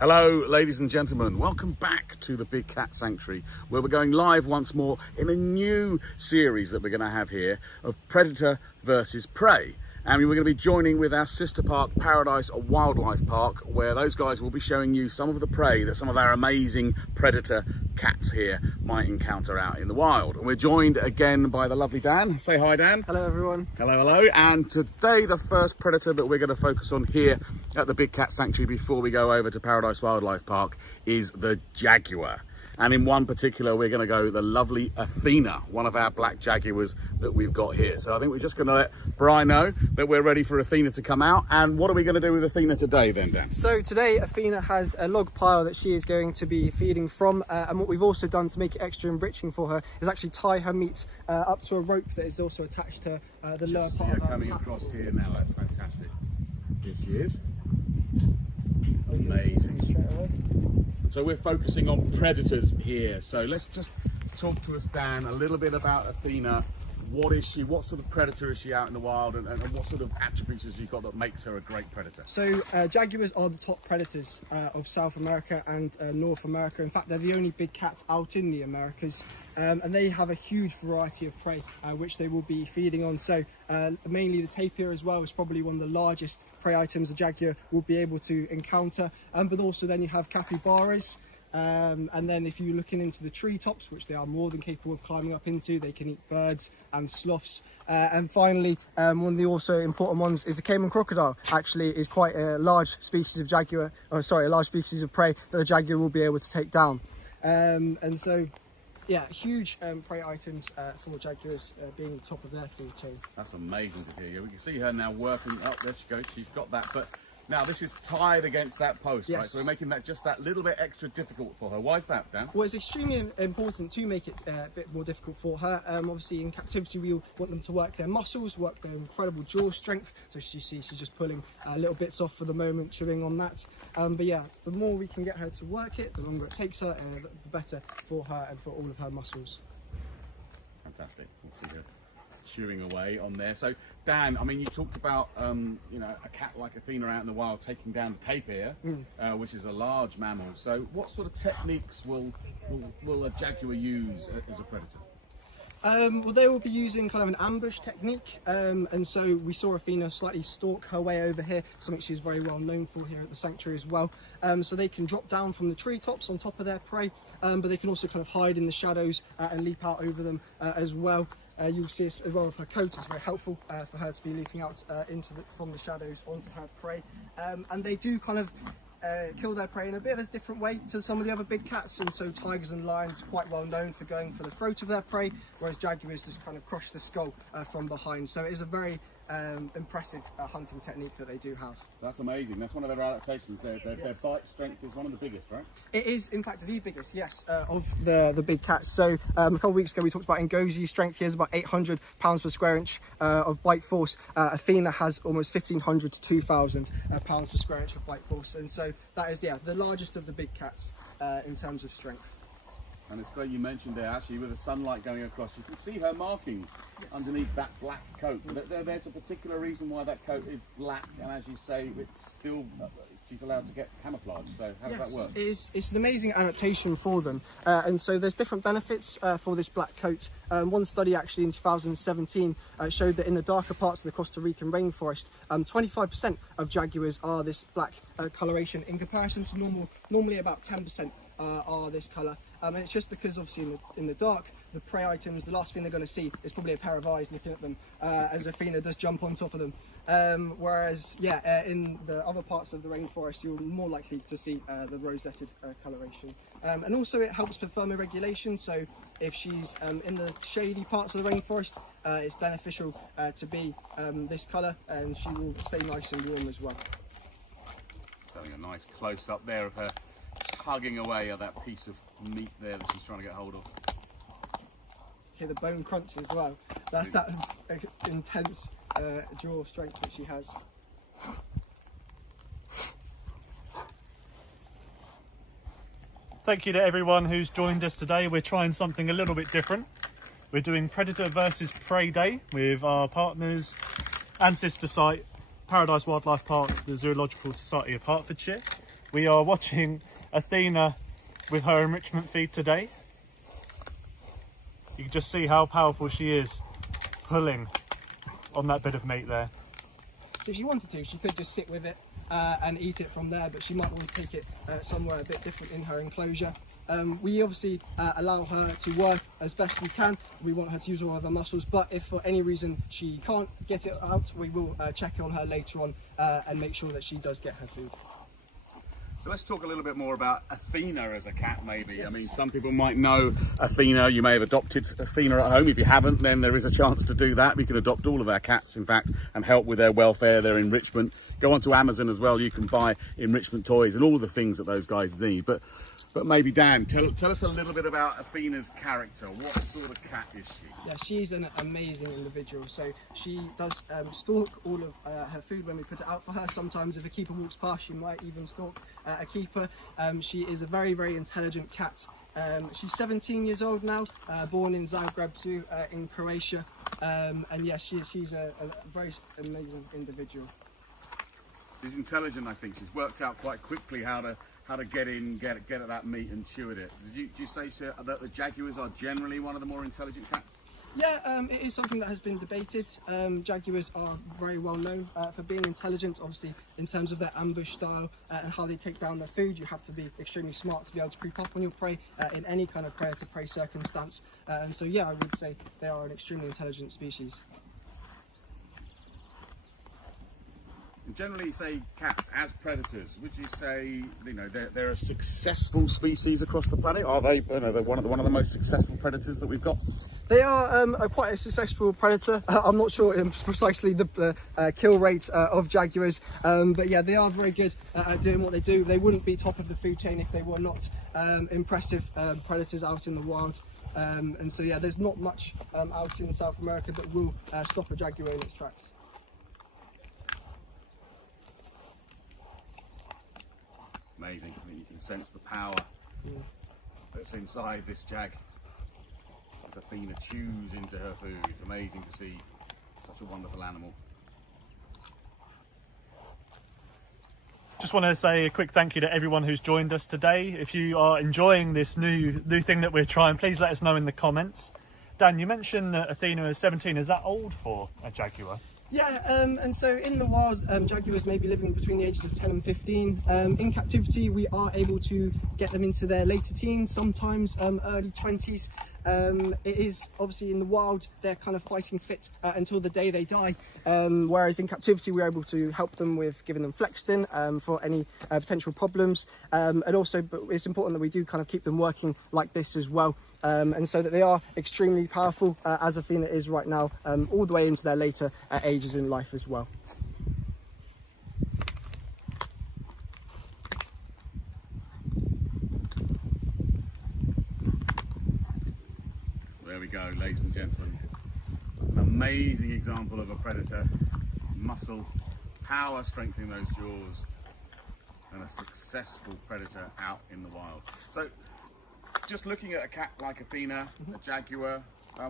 Hello ladies and gentlemen, welcome back to the Big Cat Sanctuary, where we're going live once more in a new series that we're going to have here of predator versus prey. And we're going to be joining with our sister park, Paradise Wildlife Park, where those guys will be showing you some of the prey that some of our amazing predator cats here might encounter out in the wild. And we're joined again by the lovely Dan. Say hi, Dan. Hello everyone. Hello, hello. And today the first predator that we're going to focus on here at the Big Cat Sanctuary before we go over to Paradise Wildlife Park is the jaguar. And in one particular, we're going to go the lovely Athena, one of our black jaguars that we've got here. So I think we're just going to let Brian know that we're ready for Athena to come out. And what are we going to do with Athena today then, Dan? So today Athena has a log pile that she is going to be feeding from. And what we've also done to make it extra enriching for her is actually tie her meat up to a rope that is also attached to the lower part of her coming platform. across here now, that's fantastic. Here she is. Amazing. So we're focusing on predators here. So let's just talk to us, Dan, a little bit about Athena. What is she? What sort of predator is she out in the wild, and what sort of attributes has she got that makes her a great predator? So jaguars are the top predators of South America and North America. In fact, they're the only big cats out in the Americas, and they have a huge variety of prey which they will be feeding on. So mainly the tapir as well is probably one of the largest prey items a jaguar will be able to encounter, but also then you have capybaras. And then if you're looking into the treetops, which they are more than capable of climbing up into, they can eat birds and sloths. And finally, one of the also important ones is the caiman crocodile. Actually is quite a large species of jaguar, a large species of prey that the jaguar will be able to take down. And so, yeah, huge prey items for jaguars being the top of their food chain. That's amazing to hear. We can see her now working up. There she goes. She's got that. But now this is tied against that post, yes. Right? So we're making that just that little bit extra difficult for her. Why is that, Dan? Well, it's extremely important to make it a bit more difficult for her. Obviously, in captivity, we want them to work their muscles, work their incredible jaw strength. So you see, she's just pulling little bits off for the moment, chewing on that. But yeah, the more we can get her to work it, the longer it takes her, the better for her and for all of her muscles. Fantastic. We'll see her chewing away on there. So Dan, I mean, you talked about you know, a cat like Athena out in the wild taking down the tapir, which is a large mammal. So what sort of techniques will a jaguar use as a predator? Well, they will be using kind of an ambush technique, and so we saw Athena slightly stalk her way over here, something she's very well known for here at the sanctuary as well. So they can drop down from the treetops on top of their prey, but they can also kind of hide in the shadows and leap out over them as well. You'll see as well with her coat, it's very helpful for her to be leaping out from the shadows onto her prey. And they do kind of kill their prey in a bit of a different way to some of the other big cats, and so tigers and lions are quite well known for going for the throat of their prey, whereas jaguars just kind of crush the skull from behind. So it is a very impressive hunting technique that they do have. That's amazing. That's one of their adaptations. Their bite strength is one of the biggest, right? It is, in fact, the biggest, yes, of the big cats. So a couple of weeks ago we talked about Ngosi's strength. He has about 800 pounds per square inch of bite force. Athena has almost 1,500 to 2,000 pounds per square inch of bite force, and so that is, yeah, the largest of the big cats in terms of strength. And it's great you mentioned there, actually, with the sunlight going across, you can see her markings underneath that black coat. There's a particular reason why that coat is black, and as you say, it's still, she's allowed to get camouflage. So how does that work? It's an amazing adaptation for them. And so there's different benefits for this black coat. One study actually in 2017 showed that in the darker parts of the Costa Rican rainforest, 25% of jaguars are this black coloration in comparison to normally about 10% are this colour. And it's just because obviously in the dark, the prey items, the last thing they're going to see is probably a pair of eyes looking at them as Athena does jump on top of them. Whereas, yeah, in the other parts of the rainforest, you're more likely to see the rosetted coloration. And also it helps for thermoregulation. So if she's in the shady parts of the rainforest, it's beneficial to be this colour, and she will stay nice and warm as well. So a nice close up there of her tugging away at that piece of meat there that she's trying to get hold of. Hear the bone crunch as well. That's that intense jaw strength that she has. Thank you to everyone who's joined us today. We're trying something a little bit different. We're doing Predator versus Prey Day with our partners and sister site, Paradise Wildlife Park, the Zoological Society of Hertfordshire. We are watching Athena with her enrichment feed today. You can just see how powerful she is pulling on that bit of meat there. So if she wanted to, she could just sit with it and eat it from there, but she might want to take it somewhere a bit different in her enclosure. We obviously allow her to work as best we can. We want her to use all of her muscles, but if for any reason she can't get it out, we will check on her later on and make sure that she does get her food. So let's talk a little bit more about Athena as a cat, maybe. Yes. I mean, some people might know Athena. You may have adopted Athena at home. If you haven't, then there is a chance to do that. We can adopt all of our cats, in fact, and help with their welfare, their enrichment. Go onto Amazon as well. You can buy enrichment toys and all the things that those guys need. But maybe, Dan, tell us a little bit about Athena's character. What sort of cat is she? Yeah, she's an amazing individual. So she does stalk all of her food when we put it out for her. Sometimes if a keeper walks past, she might even stalk a keeper. She is a very, very intelligent cat. She's 17 years old now, born in Zagreb Zoo in Croatia. And yeah, she's a very amazing individual. She's intelligent, I think. She's worked out quite quickly how to get in, get at that meat and chew at it. Do you say, sir, that the Jaguars are generally one of the more intelligent cats? Yeah, it is something that has been debated. Jaguars are very well known for being intelligent. Obviously, in terms of their ambush style and how they take down their food, you have to be extremely smart to be able to creep up on your prey in any kind of predator-prey circumstance. And so, yeah, I would say they are an extremely intelligent species. Generally, say cats as predators. Would you say, you know, they're a successful species across the planet? Are they? You know, they're one of the most successful predators that we've got. They are quite a successful predator. I'm not sure precisely the kill rate of jaguars, but yeah, they are very good at doing what they do. They wouldn't be top of the food chain if they were not impressive predators out in the wild. And so yeah, there's not much out in South America that will stop a jaguar in its tracks. Amazing. I mean, you can sense the power that's inside this jag as Athena chews into her food. Amazing to see such a wonderful animal. Just want to say a quick thank you to everyone who's joined us today. If you are enjoying this new thing that we're trying, please let us know in the comments. Dan, you mentioned that Athena is 17. Is that old for a jaguar? Yeah, and so in the wild, jaguars may be living between the ages of 10 and 15. In captivity, we are able to get them into their later teens, sometimes early 20s. It is obviously in the wild, they're kind of fighting fit until the day they die. Whereas in captivity, we're able to help them with giving them Flextin for any potential problems. And also, but it's important that we do kind of keep them working like this as well. And so that they are extremely powerful, as Athena is right now, all the way into their later ages in life as well. There we go, ladies and gentlemen. An amazing example of a predator. Muscle, power strengthening those jaws, and a successful predator out in the wild. So, just looking at a cat like Athena, a jaguar,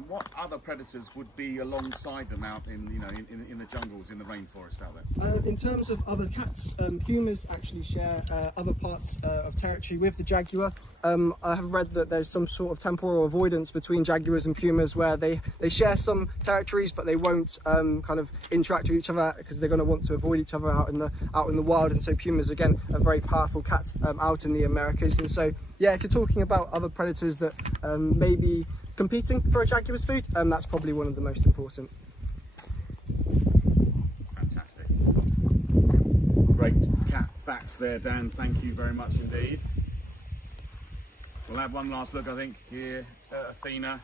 what other predators would be alongside them out in, you know, in the jungles, in the rainforest out there? In terms of other cats, pumas actually share other parts of territory with the jaguar. I have read that there's some sort of temporal avoidance between jaguars and pumas where they share some territories, but they won't kind of interact with each other because they're going to want to avoid each other out in the wild. And so pumas, again, a very powerful cat out in the Americas. And so yeah, if you're talking about other predators that may be competing for a jaguar's food, that's probably one of the most important. Fantastic. Great cat facts there, Dan. Thank you very much indeed. We'll have one last look, I think, here at Athena,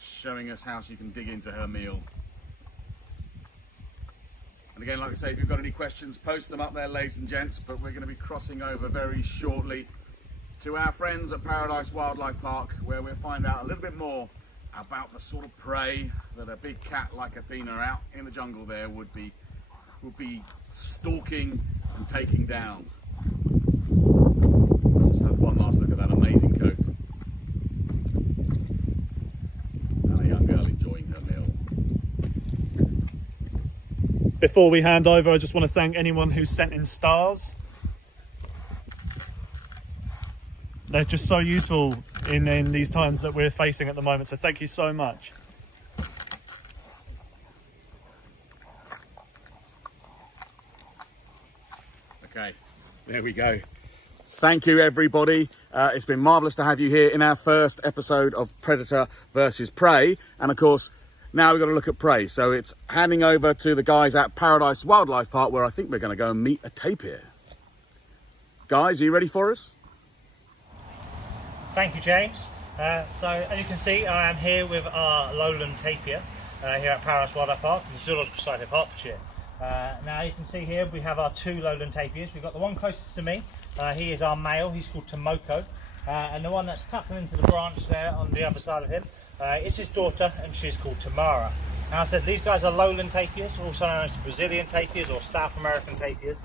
showing us how she can dig into her meal. And again, like I say, if you've got any questions, post them up there, ladies and gents, but we're going to be crossing over very shortly to our friends at Paradise Wildlife Park, where we'll find out a little bit more about the sort of prey that a big cat like Athena out in the jungle there would be stalking and taking down. Let's just have one last look at that amazing coat. And a young girl enjoying her meal. Before we hand over, I just want to thank anyone who sent in stars. they're just so useful in these times that we're facing at the moment. So thank you so much. Okay, there we go. Thank you, everybody. It's been marvellous to have you here in our first episode of Predator versus Prey. And of course, now we've got to look at prey. So it's handing over to the guys at Paradise Wildlife Park, where I think we're going to go and meet a tapir. Guys, are you ready for us? Thank you, James. So as you can see, I am here with our lowland tapir here at Paradise Wildlife Park, the Zoological Society of Hertfordshire. Now you can see here we have our two lowland tapirs. We've got the one closest to me. He is our male. He's called Tomoko, and the one that's tucking into the branch there on the other side of him is his daughter, and she's called Tamara. Now I said these guys are lowland tapirs, also known as Brazilian tapirs or South American tapirs,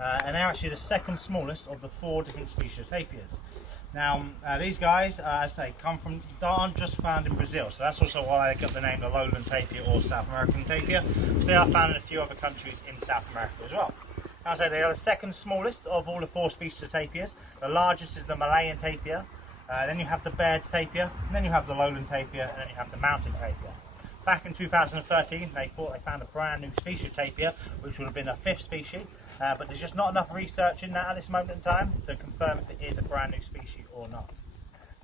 and they're actually the second smallest of the 4 different species of tapirs. Now these guys, as I say, aren't just found in Brazil, so that's also why they got the name the lowland tapir or South American tapir. So they are found in a few other countries in South America as well. Now, so they are the second smallest of all the 4 species of tapirs. The largest is the Malayan tapir, then you have the Baird's tapir, and then you have the lowland tapir, and then you have the mountain tapir. Back in 2013, they thought they found a brand new species of tapir, which would have been a 5th species. But there's just not enough research in that at this moment in time to confirm if it is a brand new species or not.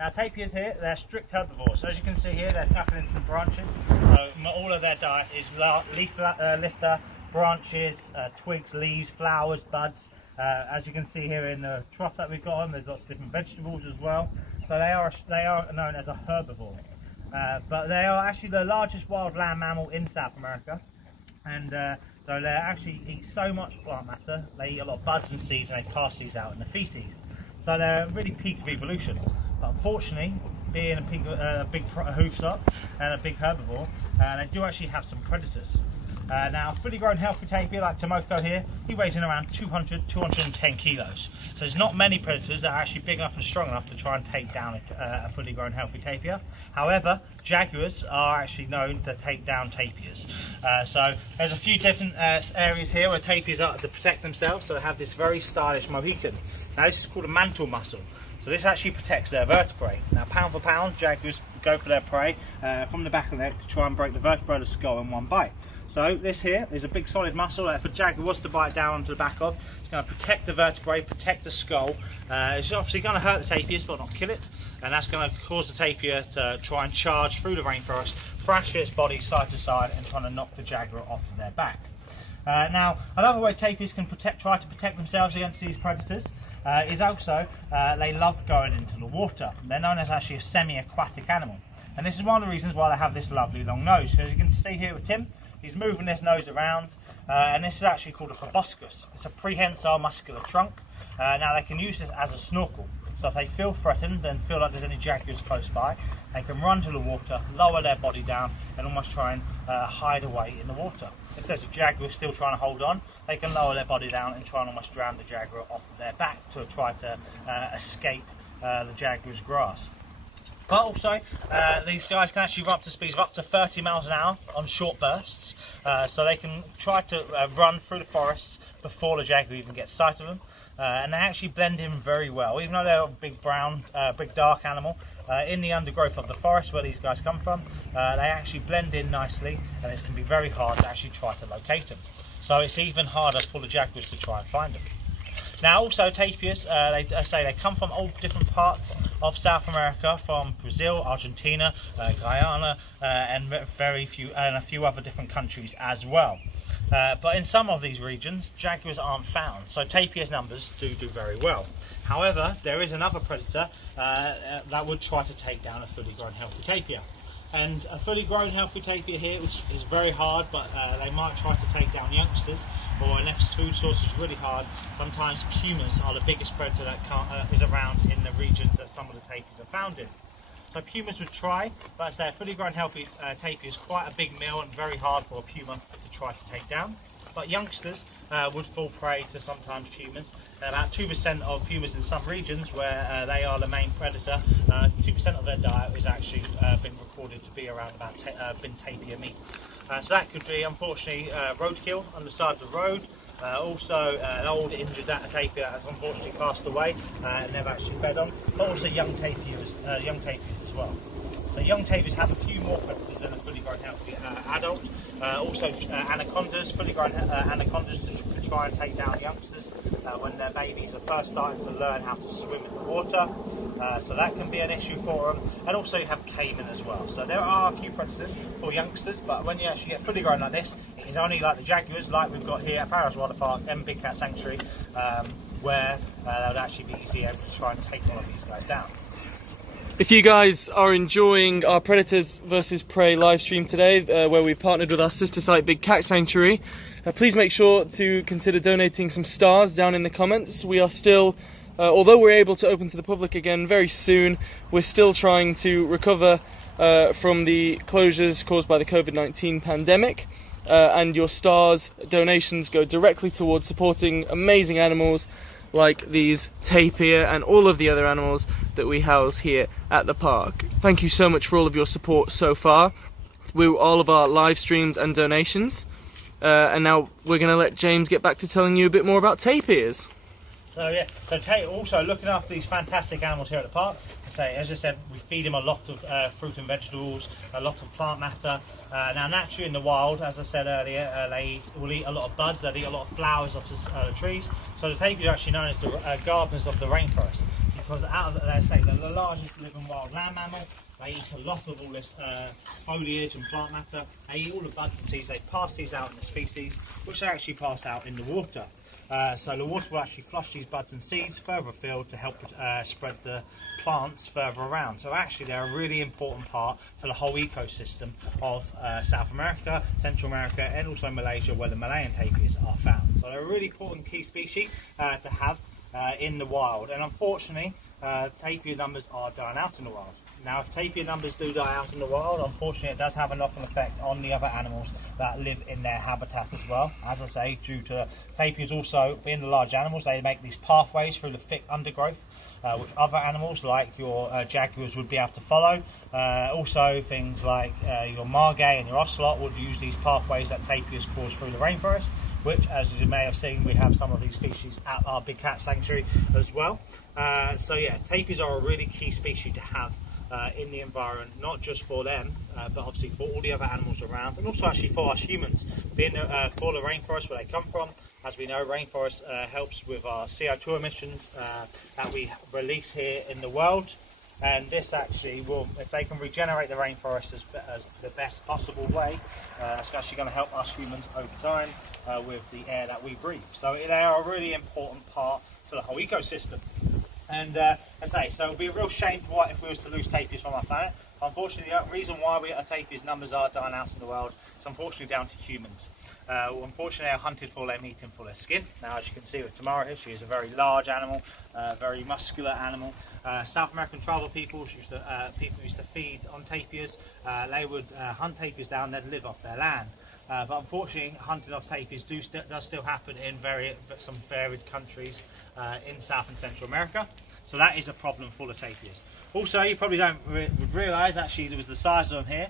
Now tapirs here, they're strict herbivores. So as you can see here, they're tucking in some branches. All of their diet is leaf litter, branches, twigs, leaves, flowers, buds. As you can see here in the trough that we've got on, there's lots of different vegetables as well. So they are known as a herbivore. But they are actually the largest wild land mammal in South America. And so they actually eat so much plant matter, they eat a lot of buds and seeds, and they pass these out in the feces. So they're a really peak of evolution. But unfortunately, being a big hoof stock and a big herbivore, they do actually have some predators. Now, a fully grown healthy tapir like Tomoko here, he weighs in around 200-210 kilos. So there's not many predators that are actually big enough and strong enough to try and take down a fully grown healthy tapir. However, jaguars are actually known to take down tapirs. So there's a few different areas here where tapirs are to protect themselves. So they have this very stylish mohican. Now this is called a mantle muscle. So this actually protects their vertebrae. Now pound for pound, jaguars go for their prey from the back of the neck to try and break the vertebrae of the skull in one bite. So this here is a big solid muscle that if a jaguar was to bite down onto the back of, it's going to protect the vertebrae, protect the skull. It's obviously going to hurt the tapirs but not kill it, and that's going to cause the tapir to try and charge through the rainforest, thrash its body side to side and trying to knock the jaguar off of their back. Now another way tapirs can try to protect themselves against these predators is also they love going into the water. They're known as actually a semi-aquatic animal, and this is one of the reasons why they have this lovely long nose. So as you can see here with Tim, he's moving his nose around, and this is actually called a proboscis. It's a prehensile muscular trunk. Now they can use this as a snorkel. So if they feel threatened and feel like there's any jaguars close by, they can run to the water, lower their body down, and almost try and hide away in the water. If there's a jaguar still trying to hold on, they can lower their body down and try and almost drown the jaguar off of their back to try to escape the jaguar's grasp. But also, these guys can actually run up to speeds of up to 30 miles an hour on short bursts, so they can try to run through the forests before the jaguar even gets sight of them. And they actually blend in very well, even though they're a big brown, big dark animal. In the undergrowth of the forest where these guys come from, they actually blend in nicely, and it can be very hard to actually try to locate them. So it's even harder for the jaguars to try and find them. Now also tapirs, they come from all different parts of South America, from Brazil, Argentina, Guyana, and a few other different countries as well. But in some of these regions, jaguars aren't found, so tapirs' numbers do very well. However, there is another predator that would try to take down a fully grown healthy tapir. And a fully grown healthy tapir here is very hard, but they might try to take down youngsters, or if food source is really hard, sometimes pumas are the biggest predator that is around in the regions that some of the tapirs are found in. So pumas would try, but as I say, a fully grown healthy tapir is quite a big meal and very hard for a puma to try to take down. But youngsters would fall prey to sometimes pumas. About 2% of pumas in some regions where they are the main predator, 2% of their diet is actually been recorded to be around about tapir meat. So that could be, unfortunately, roadkill on the side of the road, Also, an old injured tapir has unfortunately passed away and never actually fed on. But also young tapirs as well. So young tapirs have a few more predators than a fully grown healthy adult. Also anacondas, fully grown anacondas can try and take down youngsters when their babies are first starting to learn how to swim in the water. So that can be an issue for them. And also you have caiman as well. So there are a few predators for youngsters, but when you actually get fully grown like this, it is only like the jaguars, like we've got here at Paris Water Park and Big Cat Sanctuary, where they would actually be easy able to try and take one of these guys down. If you guys are enjoying our Predators versus Prey live stream today, where we partnered with our sister site Big Cat Sanctuary, please make sure to consider donating some stars down in the comments. We are still, although we're able to open to the public again very soon, we're still trying to recover from the closures caused by the COVID-19 pandemic. And your stars donations go directly towards supporting amazing animals like these tapir and all of the other animals that we house here at the park. Thank you so much for all of your support so far through all of our live streams and donations. And now we're going to let James get back to telling you a bit more about tapirs. So yeah, so also looking after these fantastic animals here at the park. As I said, we feed them a lot of fruit and vegetables, a lot of plant matter. Now naturally in the wild, as I said earlier, they will eat a lot of buds, they'll eat a lot of flowers off the trees. So the tapirs are actually known as the gardeners of the rainforest, because out of, let's say, they're the largest living wild land mammal. They eat a lot of all this foliage and plant matter. They eat all the buds and seeds. They pass these out in this feces, which they actually pass out in the water. So the water will actually flush these buds and seeds further afield to help spread the plants further around. So actually they're a really important part for the whole ecosystem of South America, Central America and also Malaysia, where the Malayan tapirs are found. So they're a really important key species to have in the wild. And unfortunately tapir numbers are dying out in the wild. Now, if tapir numbers do die out in the wild, unfortunately it does have a knock-on effect on the other animals that live in their habitat as well. As I say, due to tapirs also being the large animals, they make these pathways through the thick undergrowth, which other animals like your jaguars would be able to follow. Also, things like your margay and your ocelot would use these pathways that tapirs cause through the rainforest, which, as you may have seen, we have some of these species at our Big Cat Sanctuary as well. So yeah, tapirs are a really key species to have in the environment, not just for them, but obviously for all the other animals around, and also actually for us humans, being for the rainforest where they come from. As we know, rainforest helps with our CO2 emissions that we release here in the world, and this actually will, if they can regenerate the rainforest as the best possible way, it's actually going to help us humans over time with the air that we breathe. So they are a really important part for the whole ecosystem. And as I say, so it would be a real shame if we was to lose tapirs from our planet. Unfortunately, the reason why our tapirs numbers are dying out in the world is unfortunately down to humans. Unfortunately, they are hunted for their meat and for their skin. Now, as you can see with Tamara here, she is a very large animal, very muscular animal. South American tribal people used to feed on tapirs. They would hunt tapirs down, they'd live off their land. But unfortunately, hunting of tapirs does still happen in some varied countries in South and Central America. So that is a problem for the tapirs. Also, you probably don't realise actually there was the size of them here,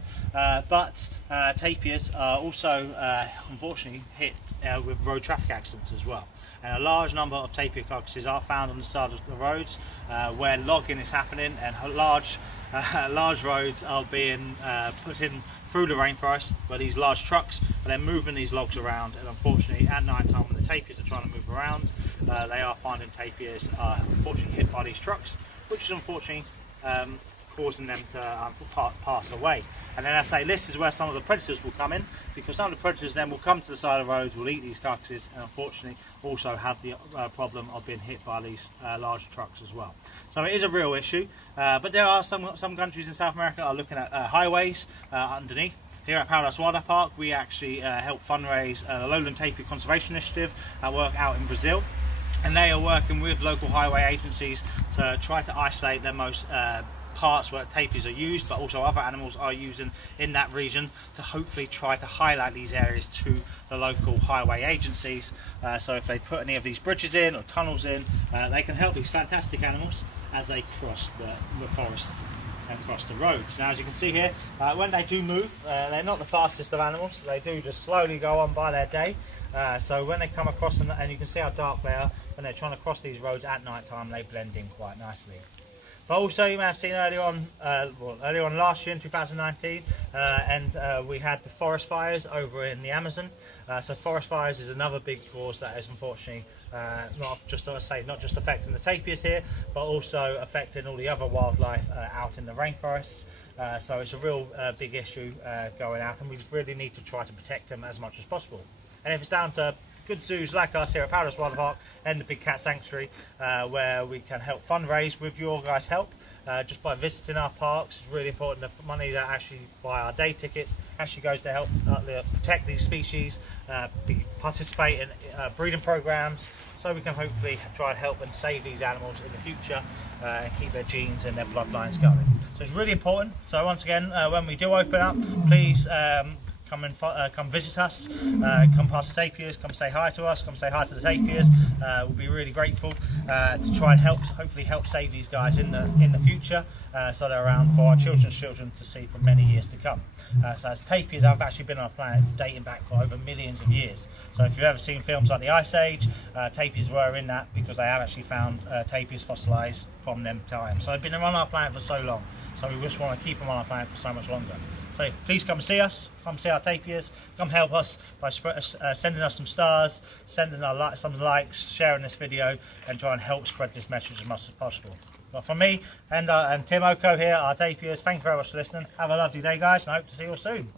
but tapirs are also unfortunately hit with road traffic accidents as well. And a large number of tapir carcasses are found on the side of the roads where logging is happening, and large roads are being put in through the rainforest, where these large trucks are then moving these logs around. And unfortunately, at night time when the tapirs are trying to move around, they are finding tapirs unfortunately hit by these trucks, which is unfortunately causing them to pass away. And then I say this is where some of the predators will come in, because some of the predators then will come to the side of the roads, will eat these carcasses, and unfortunately also have the problem of being hit by these large trucks as well. So it is a real issue, but there are some countries in South America are looking at highways underneath. Here at Paradise Water Park, we actually help fundraise the Lowland Tapir Conservation Initiative that work out in Brazil. And they are working with local highway agencies to try to isolate the most parts where tapirs are used, but also other animals are using in that region, to hopefully try to highlight these areas to the local highway agencies. So if they put any of these bridges in or tunnels in, they can help these fantastic animals as they cross the forest. across the roads. Now, as you can see here, when they do move, they're not the fastest of animals. They do just slowly go on by their day. So when they come across them, and you can see how dark they are, when they're trying to cross these roads at night time, they blend in quite nicely. But also, you may have seen earlier on last year in 2019, we had the forest fires over in the Amazon. So forest fires is another big cause that is unfortunately not just affecting the tapirs here, but also affecting all the other wildlife out in the rainforests. So it's a real big issue going out, and we really need to try to protect them as much as possible. And if it's down to good zoos like us here at Paradise Wildlife Park and the Big Cat Sanctuary, where we can help fundraise with your guys' help just by visiting our parks. It's really important. The money that actually buy our day tickets actually goes to help protect these species, participate in breeding programs, so we can hopefully try and help and save these animals in the future and keep their genes and their bloodlines going. So it's really important. So once again, when we do open up, please come visit us, come past the tapirs, come say hi to us, come say hi to the tapirs. We'll be really grateful to try and hopefully help save these guys in the future, so they're around for our children's children to see for many years to come. So as tapirs have actually been on our planet dating back for over millions of years. So if you've ever seen films like the Ice Age, tapirs were in that because they have actually found tapirs fossilised from them times. So they've been on our planet for so long. So we just want to keep them on our planet for so much longer. So please come see us, come see our tapirs, come help us by sending us some stars, sending some likes, sharing this video, and try and help spread this message as much as possible. But from me and Tim Oko here, our tapirs, thank you very much for listening. Have a lovely day, guys, and I hope to see you all soon.